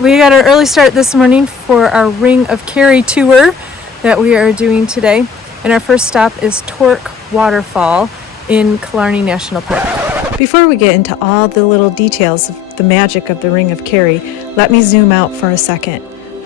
We got an early start this morning for our Ring of Kerry tour that we are doing today. And our first stop is Torc Waterfall in Killarney National Park. Before we get into all the little details of the magic of the Ring of Kerry, let me zoom out for a second.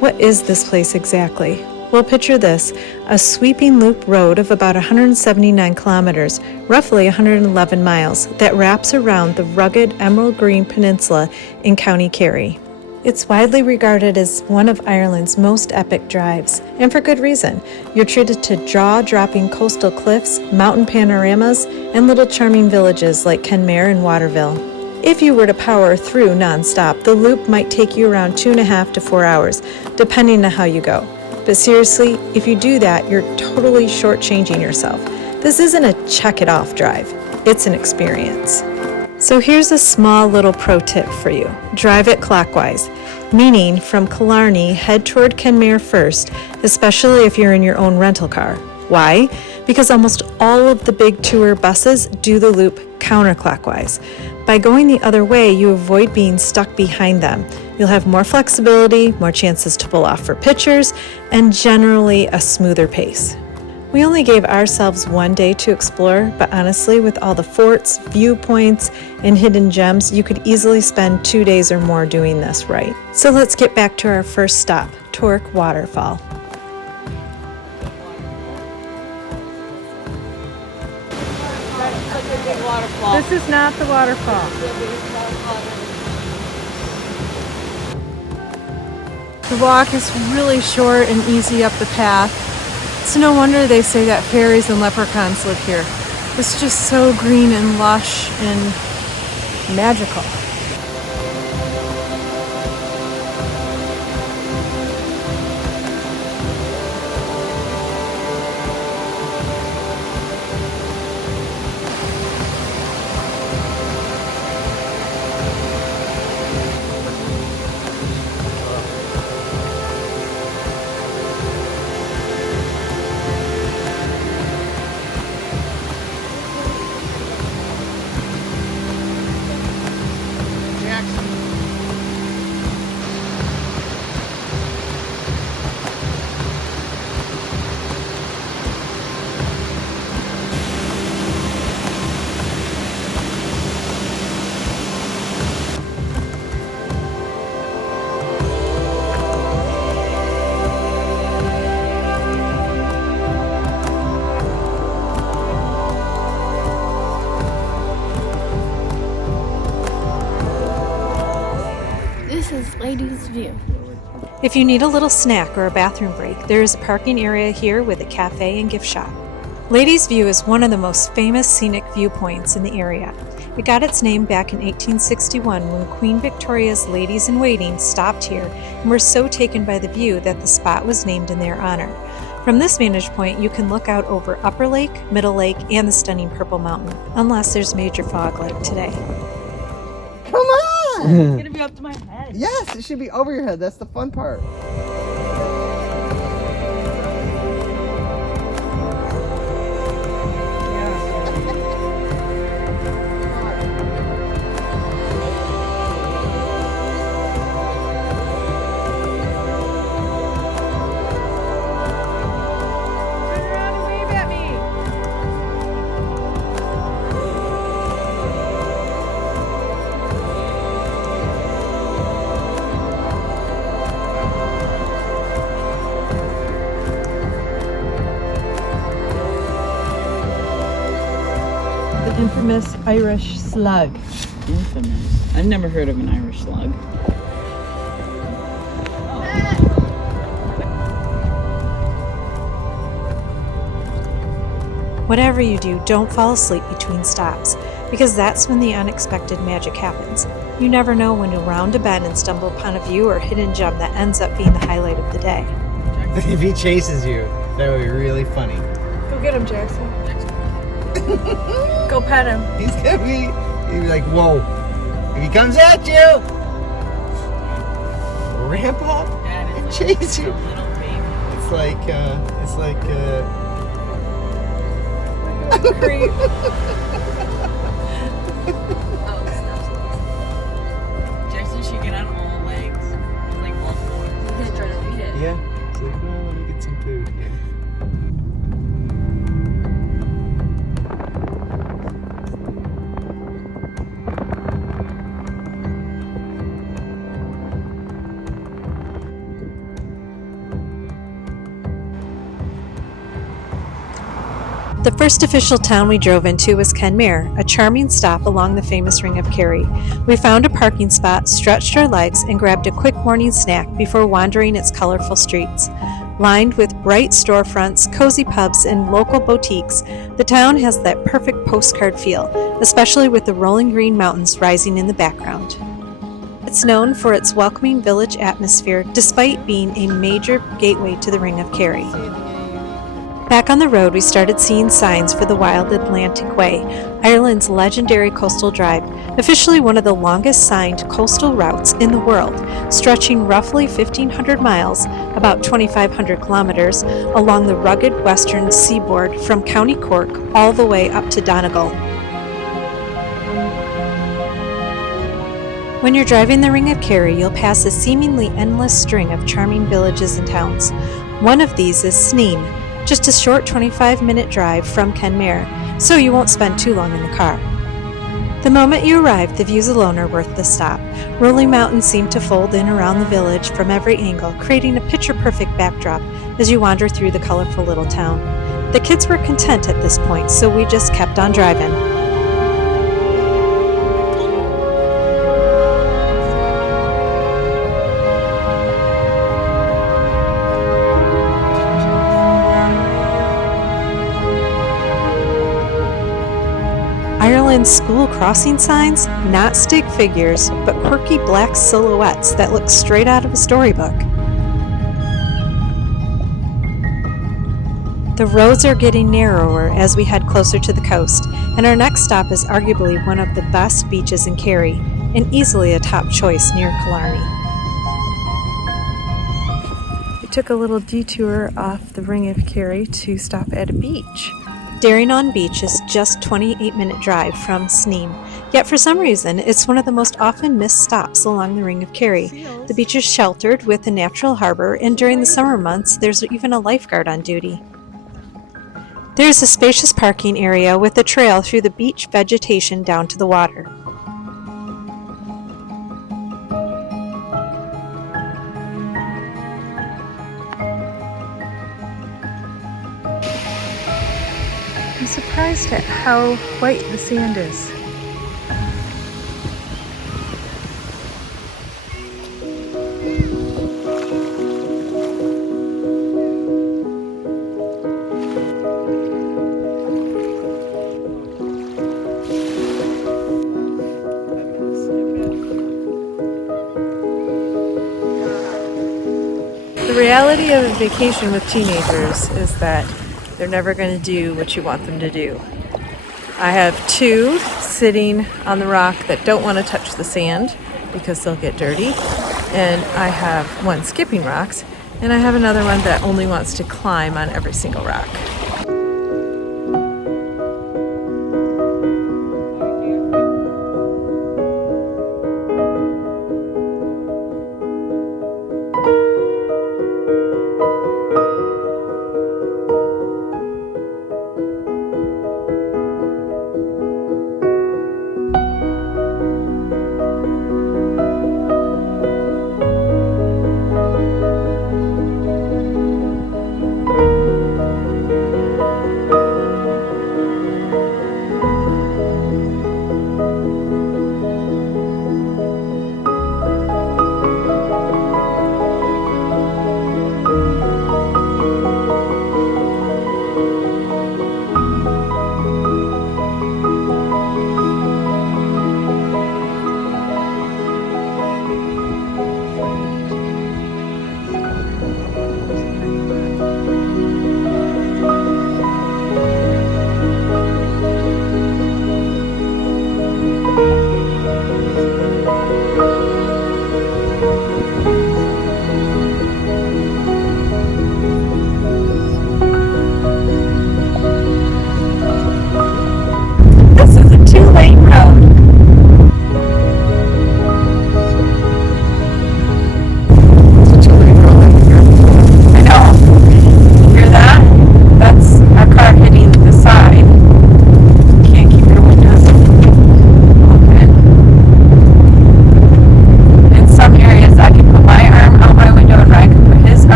What is this place exactly? Well, picture this, a sweeping loop road of about 179 kilometers, roughly 111 miles, that wraps around the rugged emerald green peninsula in County Kerry. It's widely regarded as one of Ireland's most epic drives, and for good reason. You're treated to jaw-dropping coastal cliffs, mountain panoramas, and little charming villages like Kenmare and Waterville. If you were to power through non-stop, the loop might take you around 2.5 to 4 hours, depending on how you go. But seriously, if you do that, you're totally shortchanging yourself. This isn't a check-it-off drive. It's an experience. So here's a small little pro tip for you. Drive it clockwise, meaning from Killarney, head toward Kenmare first, especially if you're in your own rental car. Why? Because almost all of the big tour buses do the loop counterclockwise. By going the other way, you avoid being stuck behind them. You'll have more flexibility, more chances to pull off for pictures, and generally a smoother pace. We only gave ourselves one day to explore, but honestly, with all the forts, viewpoints, and hidden gems, you could easily spend 2 days or more doing this right. So let's get back to our first stop, Torc Waterfall. This is not the waterfall. The walk is really short and easy up the path. It's no wonder they say that fairies and leprechauns live here. It's just so green and lush and magical. Ladies' view. If you need a little snack or a bathroom break, there is a parking area here with a cafe and gift shop. Ladies' View is one of the most famous scenic viewpoints in the area. It got its name back in 1861 when Queen Victoria's ladies-in-waiting stopped here and were so taken by the view that the spot was named in their honor. From this vantage point, you can look out over Upper Lake, Middle Lake, and the stunning Purple Mountain, unless there's major fog like today. Come on! It's gonna be up to my head. Yes, it should be over your head. That's the fun part. Infamous Irish slug. Infamous. I've never heard of an Irish slug. Whatever you do, don't fall asleep between stops, because that's when the unexpected magic happens. You never know when you'll round a bend and stumble upon a view or hidden gem that ends up being the highlight of the day. If he chases you, that would be really funny. Go get him, Jackson. Go pet him. He'd be like, whoa. If he comes at you, ramp up and chase you. It's like, Creep. Jackson should get on all legs. Like The first official town we drove into was Kenmare, a charming stop along the famous Ring of Kerry. We found a parking spot, stretched our legs, and grabbed a quick morning snack before wandering its colorful streets. Lined with bright storefronts, cozy pubs, and local boutiques, the town has that perfect postcard feel, especially with the rolling green mountains rising in the background. It's known for its welcoming village atmosphere, despite being a major gateway to the Ring of Kerry. Back on the road, we started seeing signs for the Wild Atlantic Way, Ireland's legendary coastal drive, officially one of the longest signed coastal routes in the world, stretching roughly 1,500 miles, about 2,500 kilometers, along the rugged western seaboard from County Cork all the way up to Donegal. When you're driving the Ring of Kerry, you'll pass a seemingly endless string of charming villages and towns. One of these is Sneem, just a short 25-minute drive from Kenmare, so you won't spend too long in the car. The moment you arrive, the views alone are worth the stop. Rolling mountains seem to fold in around the village from every angle, creating a picture-perfect backdrop as you wander through the colorful little town. The kids were content at this point, so we just kept on driving. Ireland's school crossing signs, not stick figures, but quirky black silhouettes that look straight out of a storybook. The roads are getting narrower as we head closer to the coast, and our next stop is arguably one of the best beaches in Kerry, and easily a top choice near Killarney. We took a little detour off the Ring of Kerry to stop at a beach. Derrynane Beach is just a 28-minute drive from Sneem, yet for some reason it's one of the most often missed stops along the Ring of Kerry. The beach is sheltered with a natural harbor, and during the summer months there's even a lifeguard on duty. There's a spacious parking area with a trail through the beach vegetation down to the water. I'm surprised at how white the sand is. The reality of a vacation with teenagers is that they're never going to do what you want them to do. I have two sitting on the rock that don't want to touch the sand because they'll get dirty. And I have one skipping rocks, and I have another one that only wants to climb on every single rock.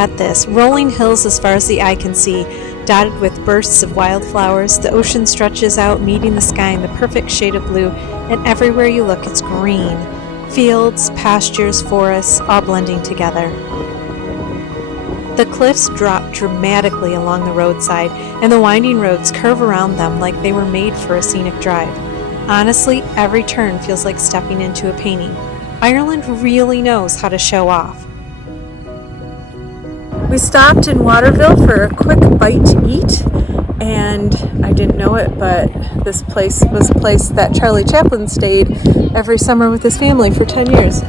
at this. Rolling hills as far as the eye can see, dotted with bursts of wildflowers. The ocean stretches out, meeting the sky in the perfect shade of blue, and everywhere you look it's green. Fields, pastures, forests, all blending together. The cliffs drop dramatically along the roadside, and the winding roads curve around them like they were made for a scenic drive. Honestly, every turn feels like stepping into a painting. Ireland really knows how to show off. We stopped in Waterville for a quick bite to eat, and I didn't know it, but this place was a place that Charlie Chaplin stayed every summer with his family for 10 years.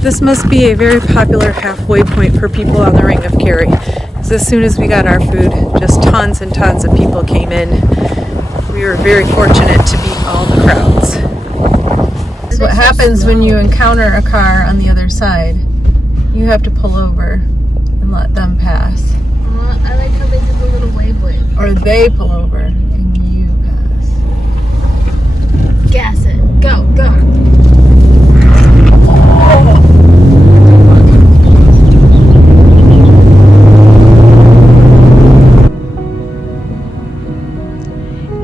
This must be a very popular halfway point for people on the Ring of Kerry. Because as soon as we got our food, just tons and tons of people came in. We were very fortunate to beat all the crowds. This is what happens when you encounter a car on the other side. You have to pull over and let them pass. I like how they did the little wave. Or they pull over and you pass. Gas it. Go, go.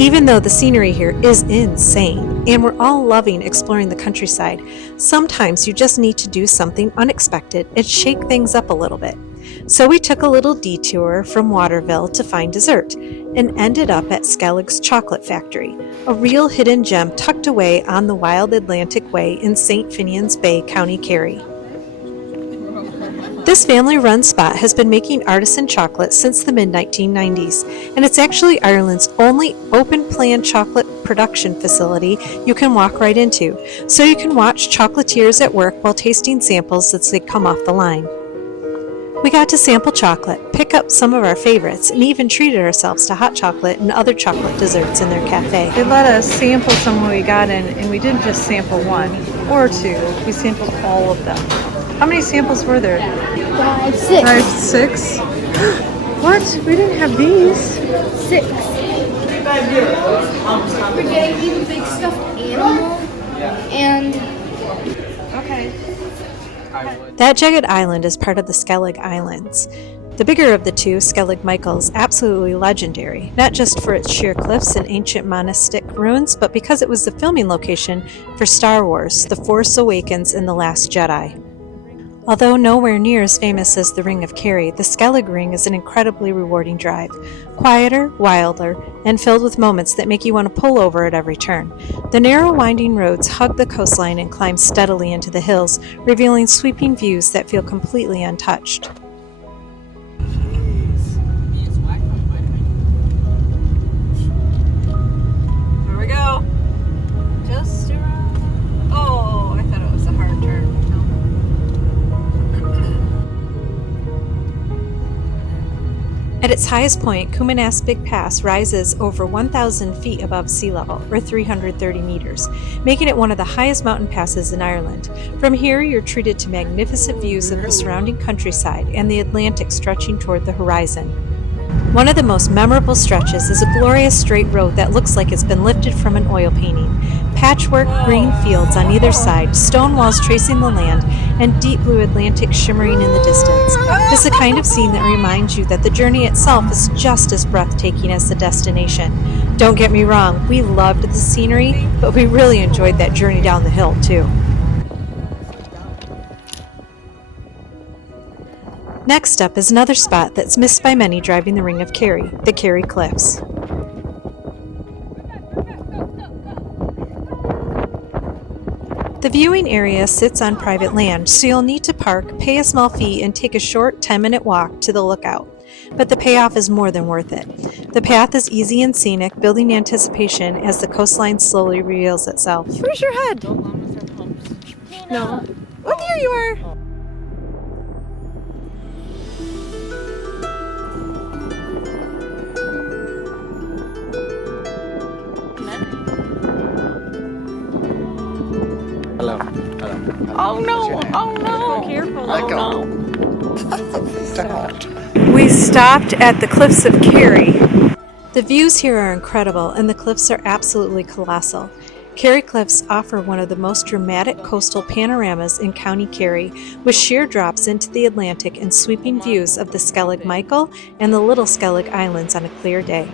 Even though the scenery here is insane, and we're all loving exploring the countryside, sometimes you just need to do something unexpected and shake things up a little bit. So we took a little detour from Waterville to find dessert, and ended up at Skellig's Chocolate Factory, a real hidden gem tucked away on the wild Atlantic Way in St. Finian's Bay, County Kerry. This family-run spot has been making artisan chocolate since the mid-1990s, and it's actually Ireland's only open-plan chocolate production facility you can walk right into, so you can watch chocolatiers at work while tasting samples as they come off the line. We got to sample chocolate, pick up some of our favorites, and even treated ourselves to hot chocolate and other chocolate desserts in their cafe. They let us sample some when we got in, and we didn't just sample one or two, we sampled all of them. How many samples were there? 5, 6. 5, 6? What? We didn't have these. 6. We're getting even big stuffed animal and Okay. That jagged island is part of the Skellig Islands. The bigger of the two, Skellig Michael's, absolutely legendary, not just for its sheer cliffs and ancient monastic ruins, but because it was the filming location for Star Wars, The Force Awakens, and The Last Jedi. Although nowhere near as famous as the Ring of Kerry, the Skellig Ring is an incredibly rewarding drive. Quieter, wilder, and filled with moments that make you want to pull over at every turn. The narrow winding roads hug the coastline and climb steadily into the hills, revealing sweeping views that feel completely untouched. Here we go. Just around. Oh, I thought it was a hard turn. At its highest point, Coonmanaspig Pass rises over 1,000 feet above sea level, or 330 meters, making it one of the highest mountain passes in Ireland. From here, you're treated to magnificent views of the surrounding countryside and the Atlantic stretching toward the horizon. One of the most memorable stretches is a glorious straight road that looks like it's been lifted from an oil painting. Patchwork green fields on either side, stone walls tracing the land, and deep blue Atlantic shimmering in the distance. It's the kind of scene that reminds you that the journey itself is just as breathtaking as the destination. Don't get me wrong, we loved the scenery, but we really enjoyed that journey down the hill too. Next up is another spot that's missed by many driving the Ring of Kerry, the Kerry Cliffs. The viewing area sits on private land, so you'll need to park, pay a small fee, and take a short 10-minute walk to the lookout. But the payoff is more than worth it. The path is easy and scenic, building anticipation as the coastline slowly reveals itself. Where's your head? Go along with our pumps. No. Oh, there you are. Hello. Hello. Oh no! Oh no! Careful. Let go. We stopped at the Cliffs of Kerry. The views here are incredible and the cliffs are absolutely colossal. Kerry Cliffs offer one of the most dramatic coastal panoramas in County Kerry, with sheer drops into the Atlantic and sweeping views of the Skellig Michael and the Little Skellig Islands on a clear day.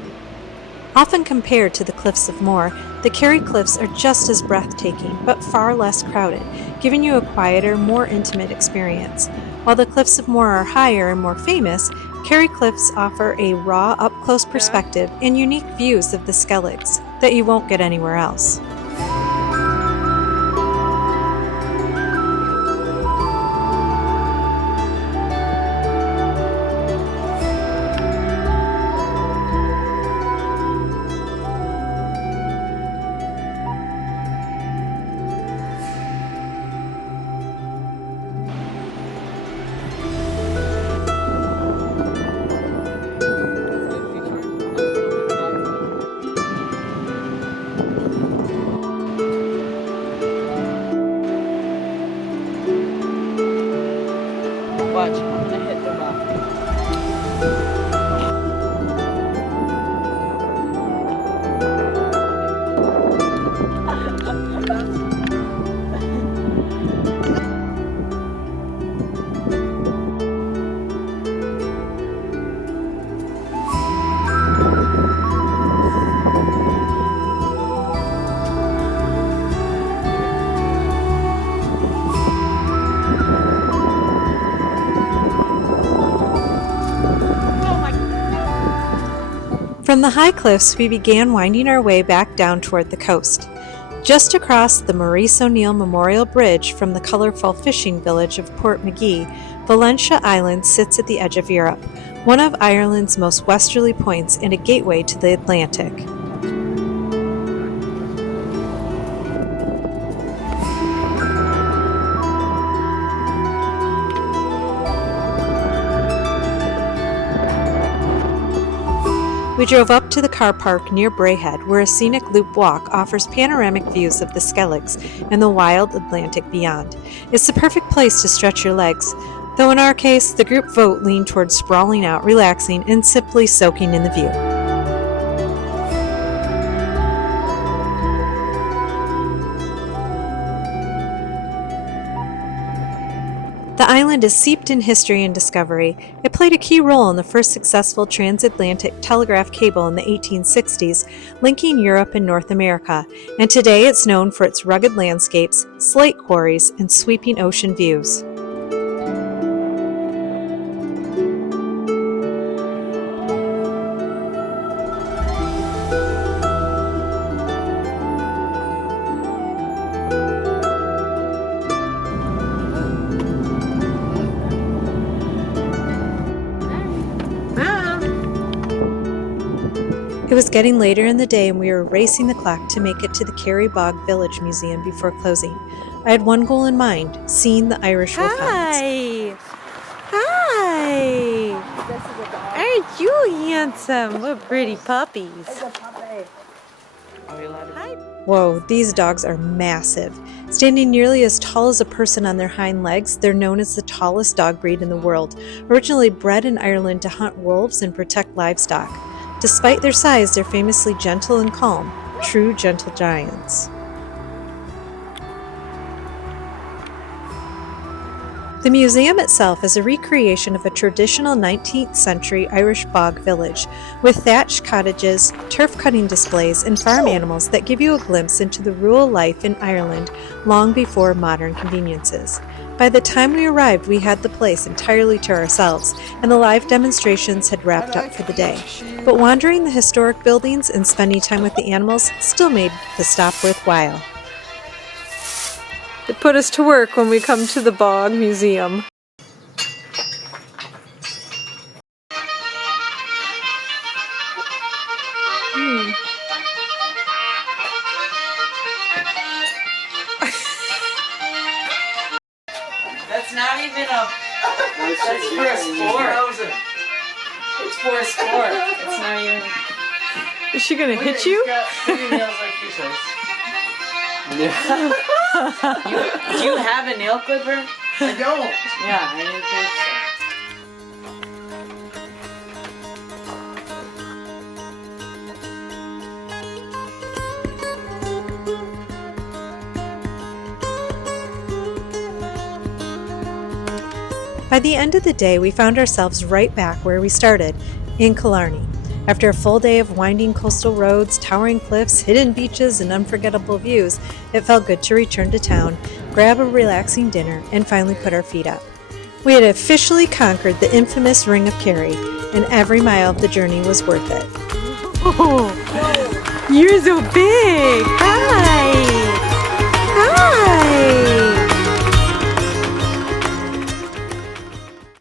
Often compared to the Cliffs of Moher, the Kerry Cliffs are just as breathtaking, but far less crowded, giving you a quieter, more intimate experience. While the Cliffs of Moher are higher and more famous, Kerry Cliffs offer a raw, up-close perspective and unique views of the Skelligs that you won't get anywhere else. Watch, I'm gonna hit the rock. From the high cliffs, we began winding our way back down toward the coast. Just across the Maurice O'Neill Memorial Bridge from the colorful fishing village of Portmagee, Valencia Island sits at the edge of Europe, one of Ireland's most westerly points and a gateway to the Atlantic. We drove up to the car park near Braehead, where a scenic loop walk offers panoramic views of the Skelligs and the wild Atlantic beyond. It's the perfect place to stretch your legs, though in our case, the group vote leaned towards sprawling out, relaxing, and simply soaking in the view. The island is steeped in history and discovery. It played a key role in the first successful transatlantic telegraph cable in the 1860s, linking Europe and North America, and today it's known for its rugged landscapes, slate quarries, and sweeping ocean views. It was getting later in the day and we were racing the clock to make it to the Kerry Bog Village Museum before closing. I had one goal in mind, seeing the Irish wolfhounds. Hi! Hi! Aren't you handsome? What pretty puppies. Hi. Whoa, these dogs are massive. Standing nearly as tall as a person on their hind legs, they're known as the tallest dog breed in the world, originally bred in Ireland to hunt wolves and protect livestock. Despite their size, they're famously gentle and calm, true gentle giants. The museum itself is a recreation of a traditional 19th century Irish bog village, with thatched cottages, turf cutting displays, and farm animals that give you a glimpse into the rural life in Ireland long before modern conveniences. By the time we arrived, we had the place entirely to ourselves, and the live demonstrations had wrapped up for the day. But wandering the historic buildings and spending time with the animals still made the stop worthwhile. They put us to work when we come to the Bog Museum. That's for a sport. It's for a sport. It's not even. Is she gonna hit you? Fingernails like you do you have a nail clipper? I don't. Yeah, I didn't think so. By the end of the day, we found ourselves right back where we started, in Killarney. After a full day of winding coastal roads, towering cliffs, hidden beaches, and unforgettable views, it felt good to return to town, grab a relaxing dinner, and finally put our feet up. We had officially conquered the infamous Ring of Kerry, and every mile of the journey was worth it. Oh, you're so big! Hi!